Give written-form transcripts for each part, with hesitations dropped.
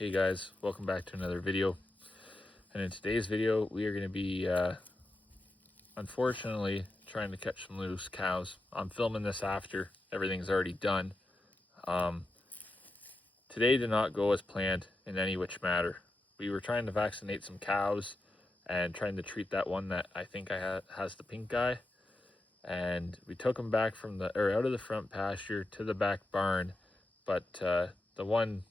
Hey guys, welcome back to another video. And in today's video, we are going to be, unfortunately, trying to catch some loose cows. I'm filming this after everything's already done. Today did not go as planned in any which matter. We were trying to vaccinate some cows and trying to treat that one that I think has the pink eye. And we took them back from out of the front pasture to the back barn. But the one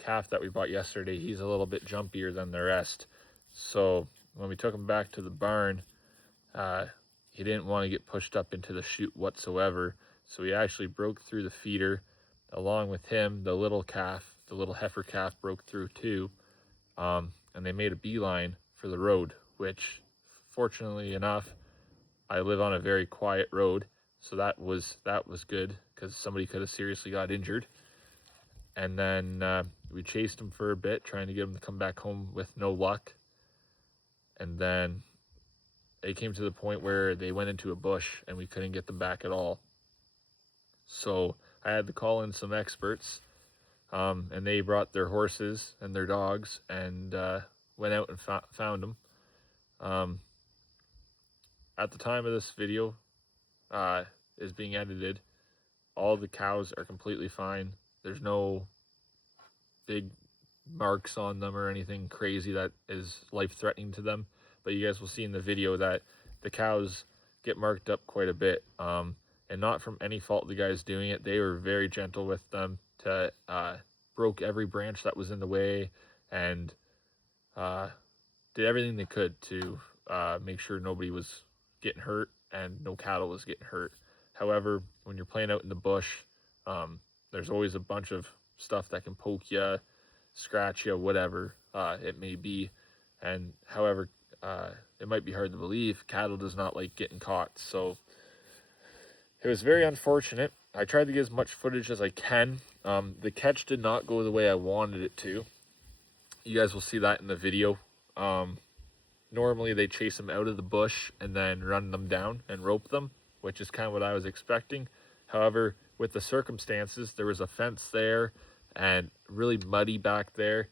calf that we bought yesterday, he's a little bit jumpier than the rest. So when we took him back to the barn, he didn't want to get pushed up into the chute whatsoever. So we actually broke through the feeder. Along with him, the little calf, the little heifer calf, broke through too. And they made a beeline for the road, which fortunately enough, I live on a very quiet road. So that was good, because somebody could have seriously got injured. And then we chased him for a bit, trying to get him to come back home with no luck. And then it came to the point where they went into a bush and we couldn't get them back at all. So I had to call in some experts, and they brought their horses and their dogs and went out and found them. At the time of this video is being edited, all the cows are completely fine. There's no big marks on them or anything crazy that is life-threatening to them. But you guys will see in the video that the cows get marked up quite a bit. And not from any fault of the guys doing it. They were very gentle with them, to broke every branch that was in the way, and did everything they could to make sure nobody was getting hurt and no cattle was getting hurt. However, when you're playing out in the bush, there's always a bunch of stuff that can poke you, scratch you, whatever it may be. And however, it might be hard to believe, cattle does not like getting caught. So it was very unfortunate. I tried to get as much footage as I can. The catch did not go the way I wanted it to. You guys will see that in the video. Normally they chase them out of the bush and then run them down and rope them, which is kind of what I was expecting. However, with the circumstances, there was a fence there and really muddy back there.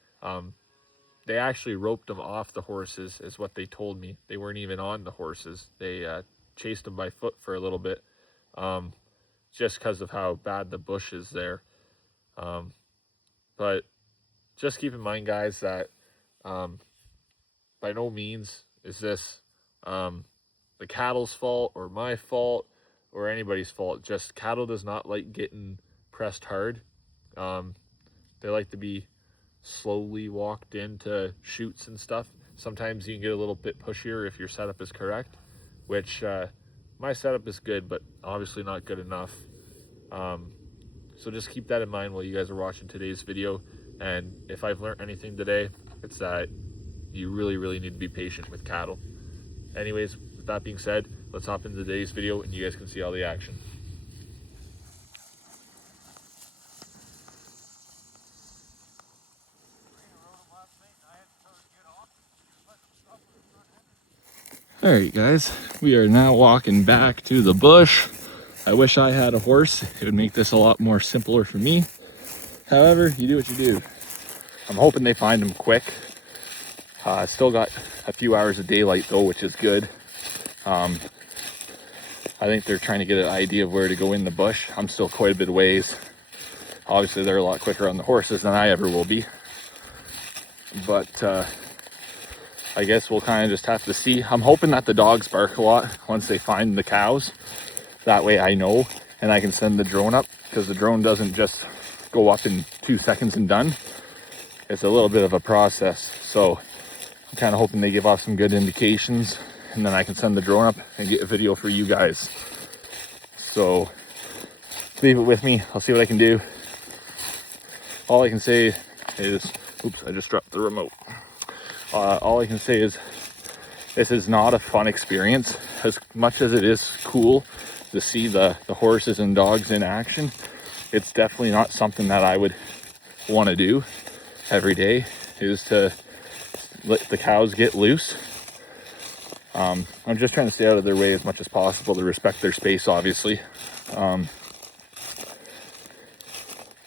They actually roped them off the horses, is what they told me. They weren't even on the horses. They chased them by foot for a little bit, just because of how bad the bush is there. But just keep in mind, guys, that by no means is this the cattle's fault or my fault or anybody's fault. Just cattle does not like getting pressed hard. They like to be slowly walked into chutes and stuff. Sometimes you can get a little bit pushier if your setup is correct, which my setup is good, but obviously not good enough. So just keep that in mind while you guys are watching today's video. And if I've learned anything today, it's that you really, really need to be patient with cattle. Anyways, with that being said, let's hop into today's video and you guys can see all the action. Alright guys, we are now walking back to the bush. I wish I had a horse. It would make this a lot more simpler for me. However, you do what you do. I'm hoping they find them quick. Still got a few hours of daylight though, which is good. I think they're trying to get an idea of where to go in the bush. I'm still quite a bit of ways. Obviously they're a lot quicker on the horses than I ever will be. But I guess we'll kind of just have to see. I'm hoping that the dogs bark a lot once they find the cows. That way I know and I can send the drone up, because the drone doesn't just go up in 2 seconds and done. It's a little bit of a process. So I'm kind of hoping they give off some good indications, and then I can send the drone up and get a video for you guys. So leave it with me. I'll see what I can do. All I can say is, oops, I just dropped the remote. All I can say is this is not a fun experience. As much as it is cool to see the horses and dogs in action, it's definitely not something that I would want to do every day, is to let the cows get loose. I'm just trying to stay out of their way as much as possible to respect their space, obviously.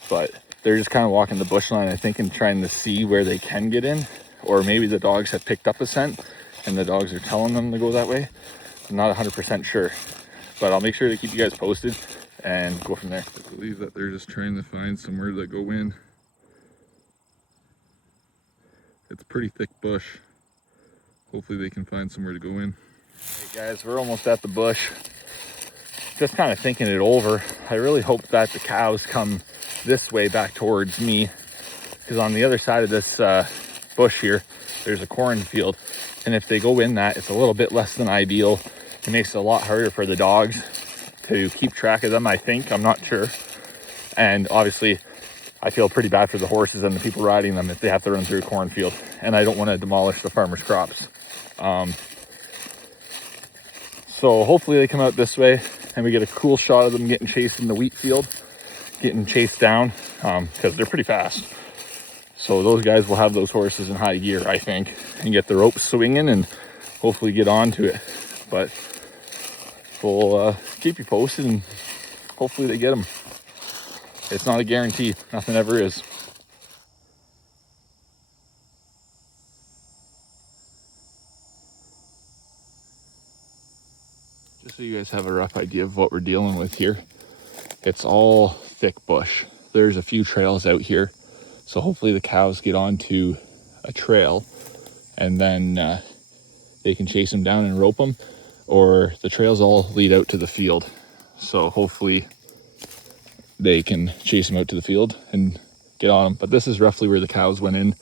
But they're just kind of walking the bush line, I think, and trying to see where they can get in. Or maybe the dogs have picked up a scent and the dogs are telling them to go that way. I'm not 100% sure, but I'll make sure to keep you guys posted and go from there. I believe that they're just trying to find somewhere to go in. It's a pretty thick bush. Hopefully they can find somewhere to go in. Hey guys, we're almost at the bush. Just kind of thinking it over. I really hope that the cows come this way back towards me, because on the other side of this bush here, there's a cornfield. And if they go in that, it's a little bit less than ideal. It makes it a lot harder for the dogs to keep track of them, I think. I'm not sure. And obviously, I feel pretty bad for the horses and the people riding them if they have to run through a cornfield. And I don't want to demolish the farmer's crops. So hopefully they come out this way and we get a cool shot of them getting chased in the wheat field, getting chased down, because they're pretty fast. So those guys will have those horses in high gear, I think, and get the ropes swinging and hopefully get onto it. But we'll keep you posted and hopefully they get them. It's not a guarantee. Nothing ever is. Just so you guys have a rough idea of what we're dealing with here, it's all thick bush. There's a few trails out here, so hopefully the cows get onto a trail and then they can chase them down and rope them, or the trails all lead out to the field. So hopefully they can chase them out to the field and get on them. But this is roughly where the cows went in,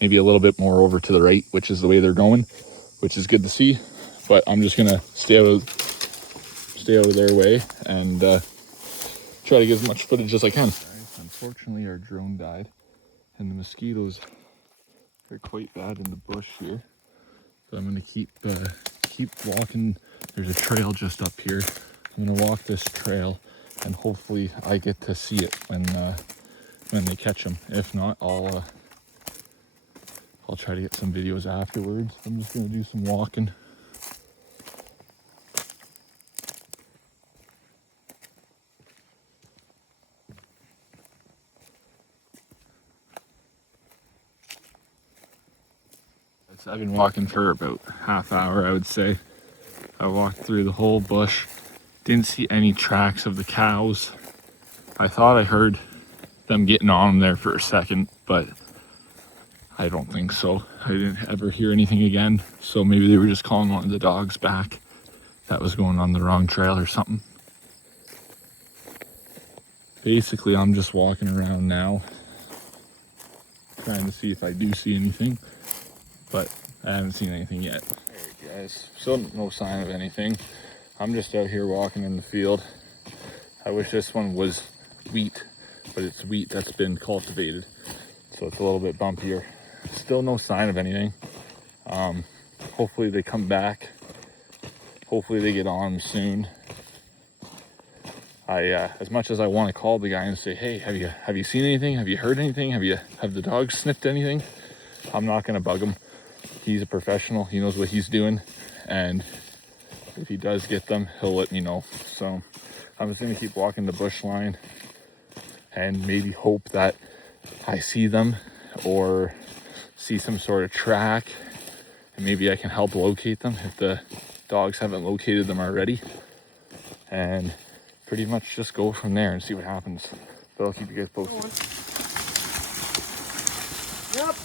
maybe a little bit more over to the right, which is the way they're going, which is good to see. But I'm just gonna stay out of their way and try to get as much footage as I can. Unfortunately, our drone died, and the mosquitoes are quite bad in the bush here. So I'm gonna keep walking. There's a trail just up here. I'm gonna walk this trail, and hopefully I get to see it when they catch them. If not, I'll try to get some videos afterwards. I'm just gonna do some walking. I've been walking for about half hour, I would say. I walked through the whole bush. Didn't see any tracks of the cows. I thought I heard them getting on there for a second, but I don't think so. I didn't ever hear anything again. So maybe they were just calling one of the dogs back that was going on the wrong trail or something. Basically, I'm just walking around now, trying to see if I do see anything, but I haven't seen anything yet. Alright guys, still no sign of anything. I'm just out here walking in the field. I wish this one was wheat, but it's wheat that's been cultivated, so it's a little bit bumpier. Still no sign of anything. Hopefully they come back. Hopefully they get on soon. As much as I want to call the guy and say, hey, have you seen anything? Have you heard anything? Have the dogs sniffed anything? I'm not gonna bug him. He's a professional. He knows what he's doing, and if he does get them, he'll let me know. So I'm just gonna keep walking the bush line and maybe hope that I see them or see some sort of track, and maybe I can help locate them if the dogs haven't located them already, and pretty much just go from there and see what happens. But I'll keep you guys posted. Yep.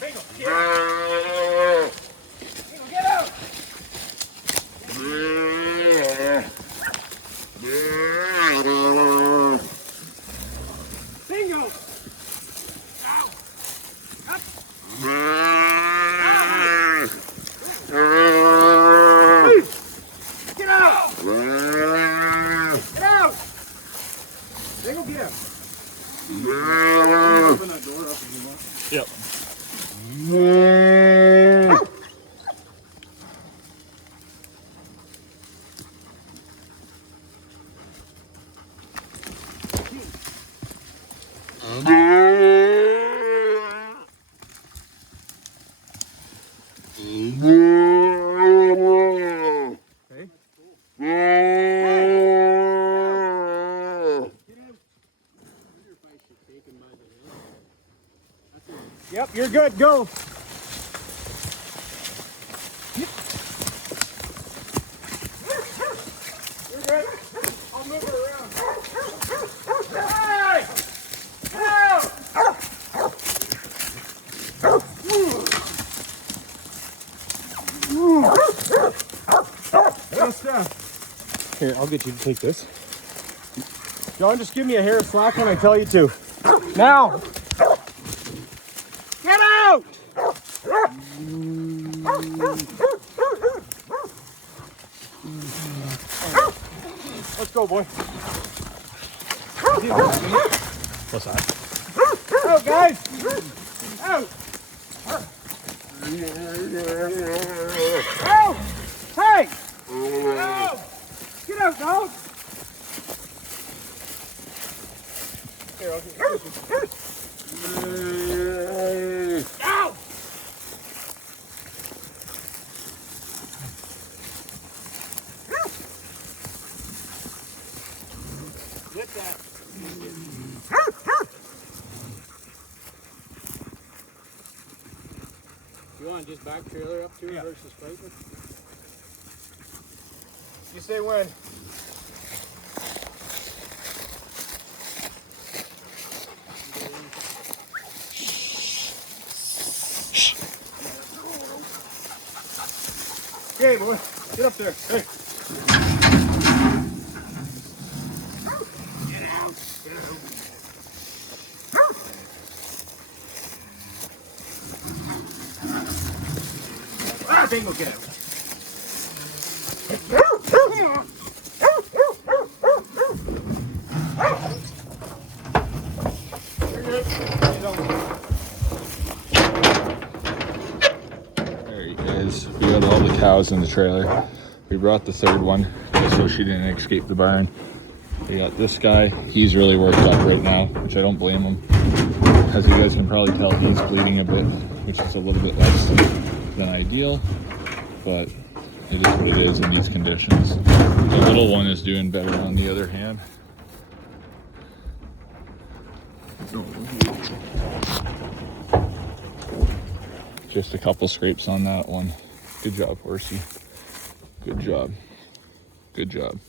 Bingo, get out! Bingo! Ow! Up! Get out! Get out! Bingo, get out! Open that door up if you want. Yep. Yep, you're good. Go. You're good. I'll move her around. Hey! Out! Here, I'll get you to take this. John, just give me a hair of slack when I tell you to. Now! Get out! Let's go, boy. What's that? Out, guys! Out! Out! Hey! Out! Get out, dog! Here, I'll get you. Ow! Get that. You want just back trailer up to her versus Fraser? You say when? Okay, boy, get up there. Hey. Get out. Get out. Ah, Bingo, get out. There you guys, we got all the cows in the trailer. We brought the third one just so she didn't escape the barn. We got this guy, he's really worked up right now, which I don't blame him. As you guys can probably tell, he's bleeding a bit, which is a little bit less than ideal, but it is what it is in these conditions. The little one is doing better on the other hand. Just a couple scrapes on that one. Good job, horsey. Good job. Good job.